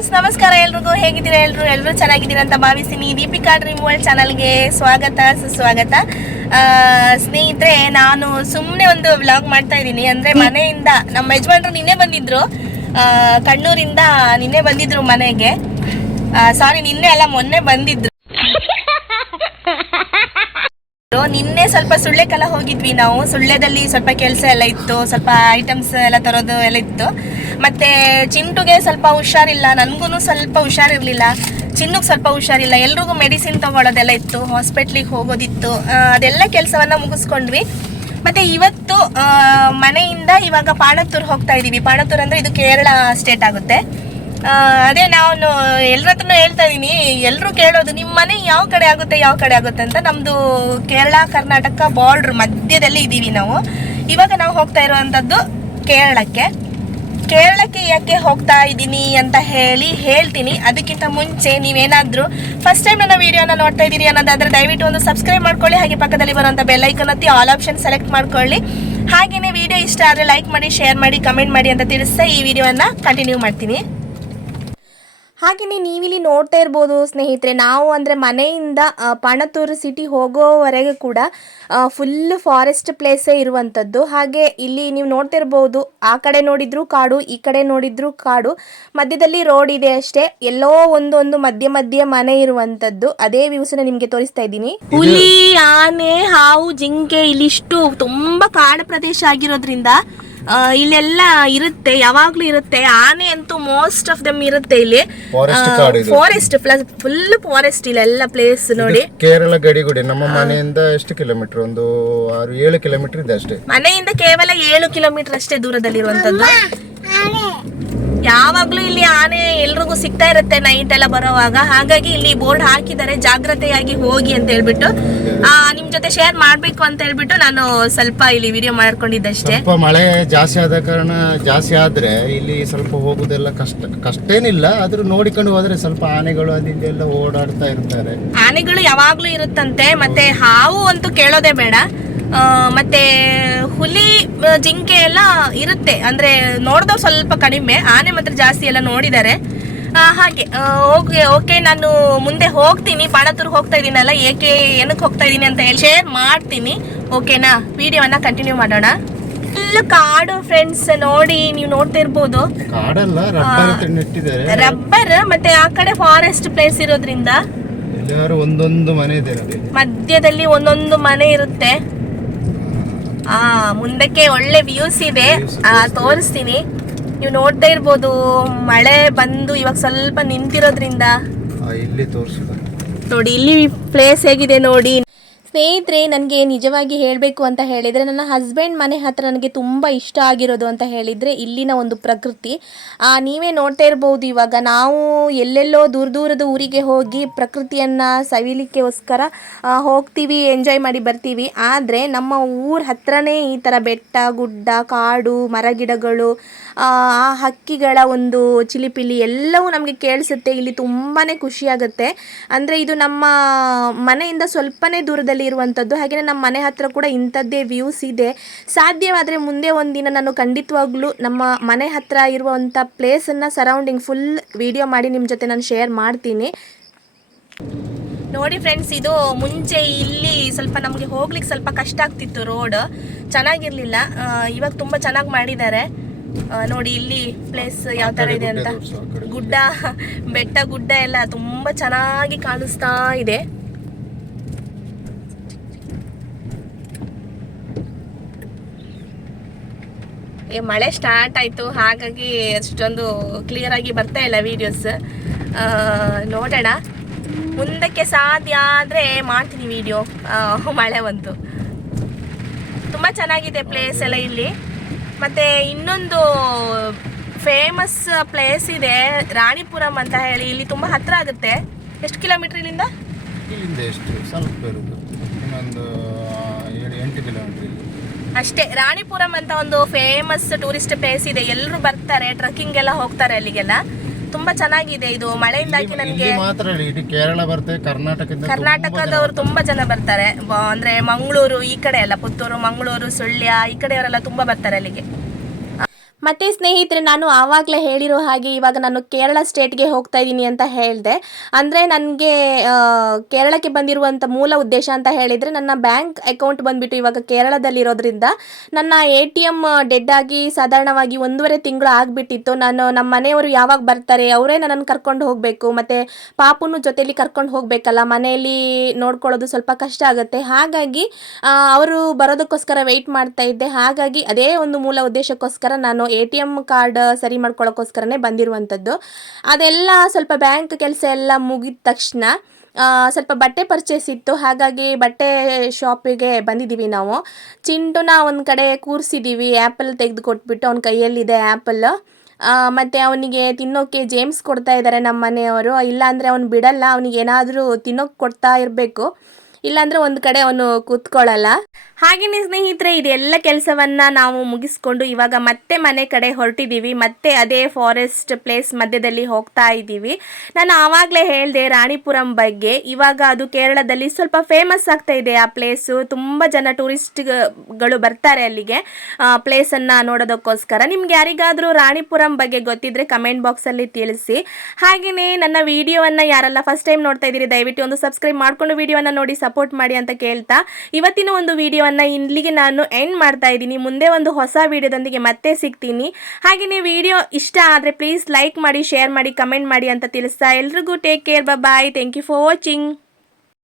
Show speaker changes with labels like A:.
A: Friends, ನಮಸ್ಕಾರ ಎಲ್ರಿಗೂ. ಹೇಗಿದ್ದೀರಾ ಎಲ್ರು? ಎಲ್ಲರೂ ಚೆನ್ನಾಗಿದ್ದೀರಾ ಅಂತ ಭಾವಿಸ್ತೀನಿ. ದೀಪಿಕಾ ಡ್ರೀಮ್ ವರ್ಲ್ಡ್ ಚಾನಲ್ಗೆ ಸ್ವಾಗತ, ಸುಸ್ವಾಗತ. ಸ್ನೇಹಿತರೆ, ನಾನು ಸುಮ್ಮನೆ ಒಂದು ವ್ಲಾಗ್ ಮಾಡ್ತಾ ಇದ್ದೀನಿ. ಅಂದ್ರೆ ಮನೆಯಿಂದ ನಮ್ಮ ಯಜಮಾನರು ನಿನ್ನೆ ಬಂದಿದ್ರು. ಕಣ್ಣೂರಿಂದ ನಿನ್ನೆ ಬಂದಿದ್ರು ಮನೆಗೆ. ಸಾರಿ ನಿನ್ನೆ ಅಲ್ಲ, ಮೊನ್ನೆ ಬಂದಿದ್ರು. ನಿನ್ನೆ ಸ್ವಲ್ಪ ಸುಳ್ಳೆಕೆಲ್ಲ ಹೋಗಿದ್ವಿ ನಾವು. ಸುಳ್ಳೆದಲ್ಲಿ ಸ್ವಲ್ಪ ಕೆಲಸ ಎಲ್ಲ ಇತ್ತು, ಸ್ವಲ್ಪ ಐಟಮ್ಸ್ ಎಲ್ಲ ತರೋದು ಎಲ್ಲ ಇತ್ತು. ಮತ್ತೆ ಚಿಂಟುಗೆ ಸ್ವಲ್ಪ ಹುಷಾರಿಲ್ಲ ನನಗೂ ಸ್ವಲ್ಪ ಹುಷಾರಿರ್ಲಿಲ್ಲ. ಚಿನ್ನಕ್ಕೆ ಸ್ವಲ್ಪ ಹುಷಾರಿಲ್ಲ, ಎಲ್ರಿಗೂ ಮೆಡಿಸಿನ್ ತಗೊಳ್ಳೋದೆಲ್ಲ ಇತ್ತು ಹಾಸ್ಪಿಟ್ಲಿಗೆ ಹೋಗೋದಿತ್ತು. ಅದೆಲ್ಲ ಕೆಲಸವನ್ನ ಮುಗಿಸ್ಕೊಂಡ್ವಿ. ಮತ್ತೆ ಇವತ್ತು ಮನೆಯಿಂದ ಇವಾಗ ಪಾಣತ್ತೂರ್ ಹೋಗ್ತಾ ಇದೀವಿ. ಪಾಣತ್ತೂರ್ ಅಂದ್ರೆ ಇದು ಕೇರಳ ಸ್ಟೇಟ್ ಆಗುತ್ತೆ. ಅದೇ ನಾನು ಎಲ್ರ ಹತ್ರನೂ ಹೇಳ್ತಾ ಇದೀನಿ ಎಲ್ಲರೂ ಕೇಳೋದು ನಿಮ್ಮ ಮನೆ ಯಾವ ಕಡೆ ಆಗುತ್ತೆ, ಯಾವ ಕಡೆ ಆಗುತ್ತೆ ಅಂತ. ನಮ್ದು ಕೇರಳ, ಕರ್ನಾಟಕ ಬಾರ್ಡ್ರ್ ಮಧ್ಯದಲ್ಲಿ ಇದೀವಿ ನಾವು. ಇವಾಗ ನಾವು ಹೋಗ್ತಾ ಇರುವಂತದ್ದು ಕೇರಳಕ್ಕೆ. ಕೇರಳಕ್ಕೆ ಯಾಕೆ ಹೋಗ್ತಾ ಇದ್ದೀನಿ ಅಂತ ಹೇಳಿ ಹೇಳ್ತೀನಿ. ಅದಕ್ಕಿಂತ ಮುಂಚೆ ನೀವೇನಾದರೂ ಫಸ್ಟ್ ಟೈಮ್ ನನ್ನ ವಿಡಿಯೋನ ನೋಡ್ತಾ ಇದ್ದೀರಿ ಅನ್ನೋದಾದ್ರೆ ದಯವಿಟ್ಟು ಒಂದು ಸಬ್ಸ್ಕ್ರೈಬ್ ಮಾಡ್ಕೊಳ್ಳಿ, ಹಾಗೆ ಪಕ್ಕದಲ್ಲಿ ಬರುವಂತ ಬೆಲ್ ಐಕನ್ ಒತ್ತಿ ಆಲ್ ಆಪ್ಷನ್ ಸೆಲೆಕ್ಟ್ ಮಾಡ್ಕೊಳ್ಳಿ. ಹಾಗೇನೆ ವಿಡಿಯೋ ಇಷ್ಟ ಆದರೆ ಲೈಕ್ ಮಾಡಿ ಶೇರ್ ಮಾಡಿ ಕಮೆಂಟ್ ಮಾಡಿ ಅಂತ ತಿಳಿಸ್ತಾ ಈ ವಿಡಿಯೋನ ಕಂಟಿನ್ಯೂ ಮಾಡ್ತೀನಿ. ಹಾಗೆಯೇ ನೀವಿಲ್ಲಿ ನೋಡ್ತಾ ಇರ್ಬೋದು ಸ್ನೇಹಿತರೆ, ನಾವು ಅಂದರೆ ಮನೆಯಿಂದ ಪಣತೂರು ಸಿಟಿ ಹೋಗೋವರೆಗೆ ಕೂಡ ಫುಲ್ ಫಾರೆಸ್ಟ್ ಪ್ಲೇಸೇ ಇರುವಂಥದ್ದು ಹಾಗೆ ಇಲ್ಲಿ ನೀವು ನೋಡ್ತಾ ಇರ್ಬೋದು, ಆ ಕಡೆ ನೋಡಿದ್ರು ಕಾಡು, ಈ ಕಡೆ ನೋಡಿದ್ರು ಕಾಡು. ಮಧ್ಯದಲ್ಲಿ ರೋಡ್ ಇದೆ ಅಷ್ಟೇ, ಎಲ್ಲೋ ಒಂದೊಂದು ಮಧ್ಯ ಮಧ್ಯೆ ಮನೆ ಇರುವಂಥದ್ದು ಅದೇ ವ್ಯೂಸನ್ನ ನಿಮಗೆ ತೋರಿಸ್ತಾ ಇದ್ದೀನಿ. ಹುಲಿ, ಆನೆ, ಹಾವು, ಜಿಂಕೆ, ಇಲ್ಲಿಷ್ಟು ತುಂಬ ಕಾಡು ಪ್ರದೇಶ ಆಗಿರೋದ್ರಿಂದ ಇಲ್ಲೆಲ್ಲ ಇರುತ್ತೆ ಯಾವಾಗ್ಲೂ ಇರುತ್ತೆ. ಆನೆ ಅಂತೂ ಮೋಸ್ಟ್ ಆಫ್ ದಮ್ ಇರುತ್ತೆ ಇಲ್ಲಿ.
B: ಫಾರೆಸ್ಟ್ ಪ್ಲಸ್ ಇದು.
A: ಫಾರೆಸ್ಟ್ ಫುಲ್ ಫಾರೆಸ್ಟ್ ಇಲ್ಲೆಲ್ಲ ಪ್ಲೇಸ್ ನೋಡಿ.
B: ಕೇರಳ ಗಡಿಗುಡಿ. ನಮ್ಮ ಮನೆಯಿಂದ ಎಷ್ಟು ಕಿಲೋಮೀಟರ್ ಒಂದು ಆರು ಏಳು ಕಿಲೋಮೀಟರ್ ಇದೆ ಅಷ್ಟೇ.
A: ಮನೆಯಿಂದ ಕೇವಲ ಏಳು ಕಿಲೋಮೀಟರ್ ಅಷ್ಟೇ ದೂರದಲ್ಲಿರುವಂತದ್ದು. ಯಾವಾಗ್ಲೂ ಇಲ್ಲಿ ಆನೆ ಎಲ್ರಿಗೂ ಸಿಗ್ತಾ ಇರುತ್ತೆ ನೈಟ್ ಎಲ್ಲ ಬರೋವಾಗ. ಹಾಗಾಗಿ ಇಲ್ಲಿ ಬೋರ್ಡ್ ಹಾಕಿದ್ದಾರೆ ಜಾಗ್ರತೆಯಾಗಿ ಹೋಗಿ ಅಂತ ಹೇಳ್ಬಿಟ್ಟು. ಆ, ನಿಮ್ ಜೊತೆ ಶೇರ್ ಮಾಡ್ಬೇಕು ಅಂತ ಹೇಳ್ಬಿಟ್ಟು ನಾನು ಸ್ವಲ್ಪ ಇಲ್ಲಿ ವಿಡಿಯೋ ಮಾಡ್ಕೊಂಡಿದ್ದಷ್ಟೇ.
B: ಮಳೆ ಜಾಸ್ತಿ ಆದ ಕಾರಣ ಜಾಸ್ತಿ ಆದ್ರೆ ಇಲ್ಲಿ ಸ್ವಲ್ಪ ಹೋಗುದೆಲ್ಲ ಕಷ್ಟ ಕಷ್ಟ ಏನಿಲ್ಲ ಆದ್ರೂ ನೋಡಿಕೊಂಡು ಹೋದ್ರೆ ಸ್ವಲ್ಪ ಆನೆಗಳು ಅಲ್ಲಿಂದ ಓಡಾಡ್ತಾ ಇರ್ತಾರೆ.
A: ಆನೆಗಳು ಯಾವಾಗ್ಲೂ ಇರುತ್ತಂತೆ ಮತ್ತೆ ಹಾವು ಅಂತೂ ಕೇಳೋದೇ ಬೇಡ. ಮತ್ತೆ ಹುಲಿ ಜಿಂಕೆ ಎಲ್ಲ ಇರುತ್ತೆ. ಅಂದ್ರೆ ನೋಡ್ದವ್ ಸ್ವಲ್ಪ ಕಡಿಮೆ ಆನೆ ಮಾತ್ರ ಜಾಸ್ತಿ ಎಲ್ಲ ನೋಡಿದ್ದಾರೆ ಹಾಗೆ ಓಕೆ ಓಕೆ ನಾನು ಮುಂದೆ ಹೋಗ್ತೀನಿ. ಪಾಣತೂರ್ ಹೋಗ್ತಾ ಇದ್ದೀನಲ್ಲ ಏಕೆ ಏನಕ್ಕೆ ಹೋಗ್ತಾ ಇದ್ದೀನಿ ಅಂತ ಹೇಳಿ ಶೇರ್ ಮಾಡ್ತೀನಿ. ಓಕೆನಾ ವಿಡಿಯೋನ ಕಂಟಿನ್ಯೂ ಮಾಡೋಣ. ಫುಲ್ ಕಾಡು ಫ್ರೆಂಡ್ಸ್ ನೋಡಿ ನೀವು ನೋಡ್ತಾ ಇರ್ಬೋದು.
B: ರಬ್ಬರ್
A: ಮತ್ತೆ ಆ ಕಡೆ ಫಾರೆಸ್ಟ್ ಪ್ಲೇಸ್ ಇರೋದ್ರಿಂದ
B: ಒಂದೊಂದು ಮನೆ ಇದೆ
A: ಮಧ್ಯದಲ್ಲಿ ಒಂದೊಂದು ಮನೆ ಇರುತ್ತೆ. ಆ ಮುಂದಕ್ಕೆ ಒಳ್ಳೆ ವ್ಯೂಸ್ ಇದೆ ಆ, ತೋರಿಸ್ತೀನಿ. ನೀವು ನೋಡ್ತಾ ಇರ್ಬೋದು ಮಳೆ ಬಂದು ಇವಾಗ ಸ್ವಲ್ಪ ನಿಂತಿರೋದ್ರಿಂದ. ನೋಡಿ ಇಲ್ಲಿ ಪ್ಲೇಸ್ ಹೇಗಿದೆ ನೋಡಿ. ಸ್ನೇಹಿತರೆ, ನನಗೆ ನಿಜವಾಗಿ ಹೇಳಬೇಕು ಅಂತ ಹೇಳಿದರೆ, ನನ್ನ ಹಸ್ಬೆಂಡ್ ಮನೆ ಹತ್ರ ನನಗೆ ತುಂಬ ಇಷ್ಟ ಆಗಿರೋದು ಅಂತ ಹೇಳಿದರೆ, ಇಲ್ಲಿನ ಒಂದು ಪ್ರಕೃತಿ. ನೀವೇ ನೋಡ್ತಾ ಇರ್ಬೋದು ಇವಾಗ, ನಾವು ಎಲ್ಲೆಲ್ಲೋ ದೂರ ದೂರದ ಊರಿಗೆ ಹೋಗಿ ಪ್ರಕೃತಿಯನ್ನು ಸವಿಲಿಕ್ಕೋಸ್ಕರ ಹೋಗ್ತೀವಿ ಎಂಜಾಯ್ ಮಾಡಿ ಬರ್ತೀವಿ. ಆದರೆ, ನಮ್ಮ ಊರ ಹತ್ರನೇ ಈ ಥರ ಬೆಟ್ಟ, ಗುಡ್ಡ, ಕಾಡು, ಮರಗಿಡಗಳು, ಆ ಹಕ್ಕಿಗಳ ಒಂದು ಚಿಲಿಪಿಲಿ ಎಲ್ಲವೂ ನಮಗೆ ಕೇಳಿಸುತ್ತೆ. ಇಲ್ಲಿ ತುಂಬಾ ಖುಷಿಯಾಗುತ್ತೆ. ಅಂದರೆ ಇದು ನಮ್ಮ ಮನೆಯಿಂದ ಸ್ವಲ್ಪನೇ ದೂರದಲ್ಲಿ ಇರುವಂಥದ್ದು ಹಾಗೆಯೇ ನಮ್ಮ ಮನೆ ಹತ್ರ ಕೂಡ ಇಂಥದ್ದೇ ವ್ಯೂಸ್ ಇದೆ. ಸಾಧ್ಯವಾದರೆ ಮುಂದೆ ಒಂದಿನ ನಾನು ಖಂಡಿತವಾಗ್ಲೂ ನಮ್ಮ ಮನೆ ಹತ್ರ ಇರುವಂಥ ಪ್ಲೇಸನ್ನು ಸರೌಂಡಿಂಗ್ ಫುಲ್ ವಿಡಿಯೋ ಮಾಡಿ ನಿಮ್ಮ ಜೊತೆ ನಾನು ಶೇರ್ ಮಾಡ್ತೀನಿ. ನೋಡಿ ಫ್ರೆಂಡ್ಸ್ ಇದು ಮುಂಚೆ ಇಲ್ಲಿ ಸ್ವಲ್ಪ ನಮಗೆ ಹೋಗ್ಲಿಕ್ಕೆ ಸ್ವಲ್ಪ ಕಷ್ಟ ಆಗ್ತಿತ್ತು ರೋಡ್ ಚೆನ್ನಾಗಿರ್ಲಿಲ್ಲ. ಇವಾಗ ತುಂಬ ಚೆನ್ನಾಗಿ ಮಾಡಿದ್ದಾರೆ. ನೋಡಿ ಇಲ್ಲಿ ಪ್ಲೇಸ್ ಯಾವ ತರ ಇದೆ ಅಂತ. ಗುಡ್ಡ, ಬೆಟ್ಟ ಗುಡ್ಡ ಎಲ್ಲ ತುಂಬಾ ಚೆನ್ನಾಗಿ ಕಾಣಿಸ್ತಾ ಇದೆ. ಈ ಮಳೆ ಸ್ಟಾರ್ಟ್ ಆಯಿತು, ಹಾಗಾಗಿ ಅಷ್ಟೊಂದು ಕ್ಲಿಯರ್ ಆಗಿ ಬರ್ತಾ ಇಲ್ಲ ವಿಡಿಯೋಸ್ ನೋಡೋಣ. ಮುಂದಕ್ಕೆ ಸಾಧ್ಯ ಆದರೆ ಮಾಡ್ತೀನಿ ವಿಡಿಯೋ ಮಳೆ ಬಂತು. ತುಂಬ ಚೆನ್ನಾಗಿದೆ ಪ್ಲೇಸ್ ಎಲ್ಲ ಇಲ್ಲಿ. ಮತ್ತೆ ಇನ್ನೊಂದು ಫೇಮಸ್ ಪ್ಲೇಸ್ ಇದೆ, ರಾಣಿಪುರಂ ಅಂತ ಹೇಳಿ. ಇಲ್ಲಿ ತುಂಬ ಹತ್ತಿರ ಆಗುತ್ತೆ. ಎಷ್ಟು ಕಿಲೋಮೀಟರ್ ಇಲ್ಲಿಂದ?
B: ಇಲ್ಲಿಂದ ಎಷ್ಟು? ಸ್ವಲ್ಪ ಇರುತ್ತೆ ಇನ್ನೊಂದು ಏಳು, ಎಂಟು ಕಿಲೋಮೀಟರ್
A: ಅಷ್ಟೇ ರಾಣಿಪುರಂ ಅಂತ ಒಂದು ಫೇಮಸ್ ಟೂರಿಸ್ಟ್ ಪ್ಲೇಸ್ ಇದೆ. ಎಲ್ಲರೂ ಬರ್ತಾರೆ ಟ್ರಕ್ಕಿಂಗ್ ಎಲ್ಲ ಹೋಗ್ತಾರೆ ಅಲ್ಲಿಗೆಲ್ಲ. ತುಂಬಾ ಚೆನ್ನಾಗಿದೆ ಇದು. ಮಳೆಯಿಂದಾಗಿ ನನಗೆ
B: ಅಲ್ಲ, ಕೇರಳ ತುಂಬಾ ಜನ
A: ಕರ್ನಾಟಕದವರು ತುಂಬಾ ಜನ ಬರ್ತಾರೆ. ಅಂದ್ರೆ ಮಂಗಳೂರು ಈ ಕಡೆ ಎಲ್ಲ ಪುತ್ತೂರು ಮಂಗಳೂರು ಸುಳ್ಯ ಈ ಕಡೆಯವರೆಲ್ಲ ತುಂಬಾ ಬರ್ತಾರೆ ಅಲ್ಲಿಗೆ. ಮತ್ತೆ ಸ್ನೇಹಿತರೆ, ನಾನು ಆವಾಗಲೇ ಹೇಳಿರೋ ಹಾಗೆ ಇವಾಗ ನಾನು ಕೇರಳ ಸ್ಟೇಟ್ಗೆ ಹೋಗ್ತಾ ಇದ್ದೀನಿ ಅಂತ ಹೇಳಿದೆ. ಅಂದರೆ ನನಗೆ ಕೇರಳಕ್ಕೆ ಬಂದಿರುವಂಥ ಮೂಲ ಉದ್ದೇಶ ಅಂತ ಹೇಳಿದರೆ ನನ್ನ ಬ್ಯಾಂಕ್ ಅಕೌಂಟ್ ಬಂದುಬಿಟ್ಟು ಇವಾಗ ಕೇರಳದಲ್ಲಿರೋದ್ರಿಂದ ನನ್ನ ಎ ಟಿ ಎಂ ಡೆಡ್ ಆಗಿ ಸಾಧಾರಣವಾಗಿ ಒಂದೂವರೆ ತಿಂಗಳು ಆಗಿಬಿಟ್ಟಿತ್ತು. ನಾನು ನಮ್ಮ ಮನೆಯವರು ಯಾವಾಗ ಬರ್ತಾರೆ, ಅವರೇ ನನ್ನನ್ನು ಕರ್ಕೊಂಡು ಹೋಗಬೇಕು. ಮತ್ತು ಪಾಪುನು ಜೊತೆಯಲ್ಲಿ ಕರ್ಕೊಂಡು ಹೋಗಬೇಕಲ್ಲ, ಮನೆಯಲ್ಲಿ ನೋಡ್ಕೊಳ್ಳೋದು ಸ್ವಲ್ಪ ಕಷ್ಟ ಆಗುತ್ತೆ. ಹಾಗಾಗಿ ಅವರು ಬರೋದಕ್ಕೋಸ್ಕರ ವೆಯ್ಟ್ ಮಾಡ್ತಾ ಇದ್ದೆ. ಹಾಗಾಗಿ ಅದೇ ಒಂದು ಮೂಲ ಉದ್ದೇಶಕ್ಕೋಸ್ಕರ ನಾನು ಎ ಟಿ ಎಂ ಕಾರ್ಡ್ ಸರಿ ಮಾಡ್ಕೊಳ್ಳೋಕ್ಕೋಸ್ಕರನೇ ಬಂದಿರುವಂಥದ್ದು. ಅದೆಲ್ಲ ಸ್ವಲ್ಪ ಬ್ಯಾಂಕ್ ಕೆಲಸ ಎಲ್ಲ ಮುಗಿದ ತಕ್ಷಣ ಸ್ವಲ್ಪ ಬಟ್ಟೆ ಪರ್ಚೇಸ್ ಇತ್ತು. ಹಾಗಾಗಿ ಬಟ್ಟೆ ಶಾಪಿಗೆ ಬಂದಿದ್ದೀವಿ ನಾವು. ಚಿಂಟುನ ಒಂದು ಕಡೆ ಕೂರಿಸಿದ್ದೀವಿ ಆ್ಯಪಲ್ ತೆಗೆದು ಕೊಟ್ಬಿಟ್ಟು ಅವನ ಕೈಯಲ್ಲಿದೆ ಆ್ಯಪಲ್ ಮತ್ತು ಅವನಿಗೆ ತಿನ್ನೋಕ್ಕೆ ಜೇಮ್ಸ್ ಕೊಡ್ತಾ ಇದ್ದಾರೆ ನಮ್ಮ ಮನೆಯವರು. ಇಲ್ಲಾಂದರೆ ಅವ್ನು ಬಿಡಲ್ಲ. ಅವನಿಗೆ ಏನಾದರೂ ತಿನ್ನೋಕೆ ಕೊಡ್ತಾ ಇರಬೇಕು. ಇಲ್ಲಾಂದ್ರೆ ಒಂದು ಕಡೆ ಅವನು ಕೂತ್ಕೊಳ್ಳಲ್ಲ ಹಾಗೆಯೇ ಸ್ನೇಹಿತರೆ, ಇದೆಲ್ಲ ಕೆಲಸವನ್ನ ನಾವು ಮುಗಿಸ್ಕೊಂಡು ಇವಾಗ ಮತ್ತೆ ಮನೆ ಕಡೆ ಹೊರಟಿದ್ದೀವಿ ಮತ್ತೆ ಅದೇ ಫಾರೆಸ್ಟ್ ಪ್ಲೇಸ್ ಮಧ್ಯದಲ್ಲಿ ಹೋಗ್ತಾ ಇದ್ದೀವಿ. ನಾನು ಆವಾಗಲೇ ಹೇಳಿದೆ ರಾಣಿಪುರಂ ಬಗ್ಗೆ. ಇವಾಗ ಅದು ಕೇರಳದಲ್ಲಿ ಸ್ವಲ್ಪ ಫೇಮಸ್ ಆಗ್ತಾ ಇದೆ ಆ ಪ್ಲೇಸು ತುಂಬ ಜನ ಟೂರಿಸ್ಟ್ಗಳು ಬರ್ತಾರೆ ಅಲ್ಲಿಗೆ. ಪ್ಲೇಸನ್ನು ನೋಡೋದಕ್ಕೋಸ್ಕರ. ನಿಮ್ಗೆ ಯಾರಿಗಾದರೂ ರಾಣಿಪುರಂ ಬಗ್ಗೆ ಗೊತ್ತಿದ್ರೆ ಕಮೆಂಟ್ ಬಾಕ್ಸಲ್ಲಿ ತಿಳಿಸಿ. ಹಾಗೆಯೇ ನನ್ನ ವಿಡಿಯೋವನ್ನು ಯಾರೆಲ್ಲ ಫಸ್ಟ್ ಟೈಮ್ ನೋಡ್ತಾ ಇದ್ದೀರಿ, ದಯವಿಟ್ಟು ಒಂದು ಸಬ್ಸ್ಕ್ರೈಬ್ ಮಾಡ್ಕೊಂಡು ವಿಡಿಯೋನ ನೋಡಿ ಸಪೋರ್ಟ್ ಮಾಡಿ ಅಂತ ಕೇಳ್ತಾ ಇವತ್ತಿನ ಒಂದು ವಿಡಿಯೋವನ್ನು ಇಲ್ಲಿಗೆ ನಾನು ಎಂಡ್ ಮಾಡ್ತಾ ಇದ್ದೀನಿ. ಮುಂದೆ ಒಂದು ಹೊಸ ವಿಡಿಯೋದೊಂದಿಗೆ ಮತ್ತೆ ಸಿಗ್ತೀನಿ. ಹಾಗೆಯೇ ವಿಡಿಯೋ ಇಷ್ಟ ಆದರೆ ಪ್ಲೀಸ್ ಲೈಕ್ ಮಾಡಿ ಶೇರ್ ಮಾಡಿ ಕಮೆಂಟ್ ಮಾಡಿ ಅಂತ ತಿಳಿಸ್ತಾ ಎಲ್ರಿಗೂ take care bye thank you for watching